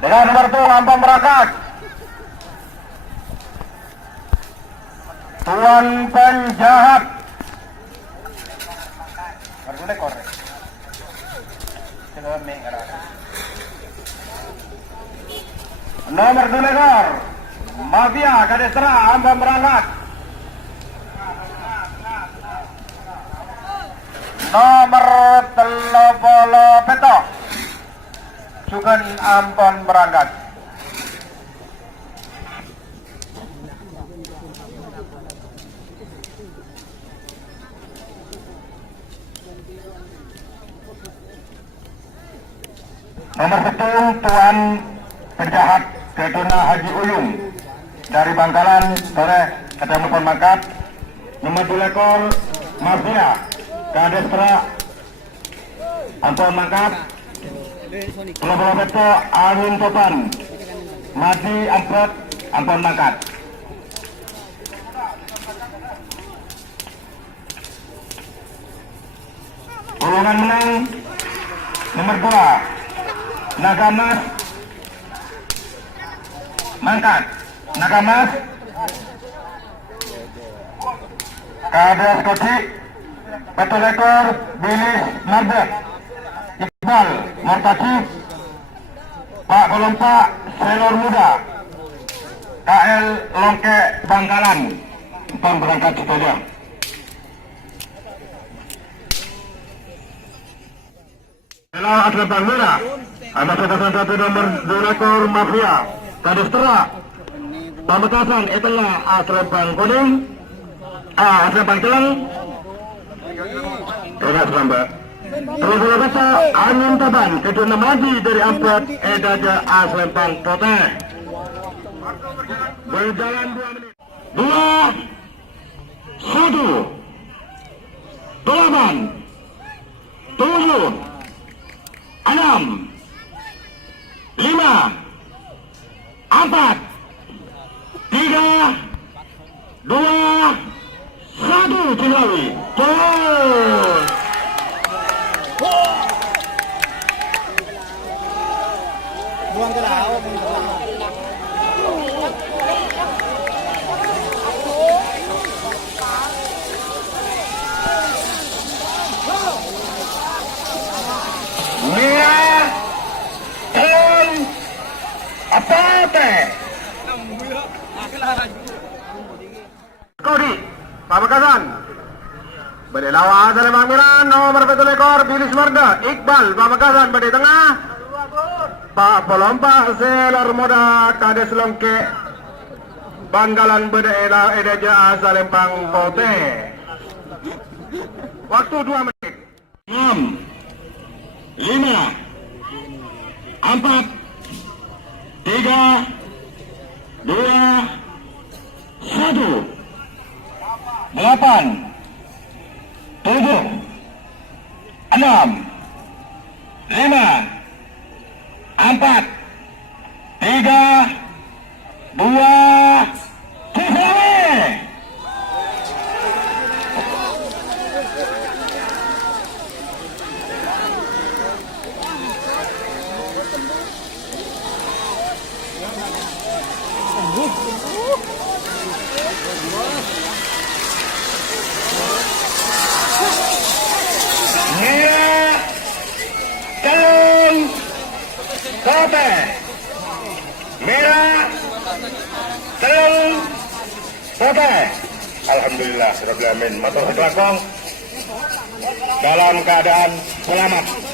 Dengan nomor 2 Ampon berangkat. Tuan Penjahat. Nomor 2 lekor Mafia Kadestra Ampon berangkat. Nomor 30 Peto Sugan Ampon berangkat. Nomor 1 Tuan Penjahat Keduna Haji Uyung dari Bangkalan sore ketemu pemangkat. Nomor 2 lekor Mafia Kadestra Ampon mangkat. Pulau Beto Angin Topan Madi Ampot Ampon mangkat. Golongan menang nomor 2 Nagamas mangkat. Nagamas Kades Koci Betul ekor Bilis Marbet Iqbal Mortaci Pak Golompa Selor Muda KL Longke Bangkalan Ampon berangkat saja. Adalah atlet Bang Merah ada satu nomor 2 ekor Mafia Kadestra Pamekasan itulah atlet Bang Kuning atlet Bang Celeng Terima kasih. Terus kata Angin Taban kedua Madi dari Ampot Edaja Aslempang Poteh. Berjalan 2 menit. 2 1 8 7 6 5 4 3 2 1 Cilawi. Tuh. Buang ke laut. Merah Telon apa teh? Kodi Pamekasan Berdelawa dari Bang Miran nomor 1 ekor Bilis Marda Iqbal Pamekasan berde tengah Pak Polompa Selor Muda Kades Longke Bangkalan berde Edaja Asalempang Pote. Waktu 2 menit. 6 5 4 3 2 1 8 7 6 5 4 3 2 Cilawi. Merah Telon Kote Merah Telon Kote. Alhamdulillah Rabbil Alamin. Matur kelakong dalam keadaan selamat.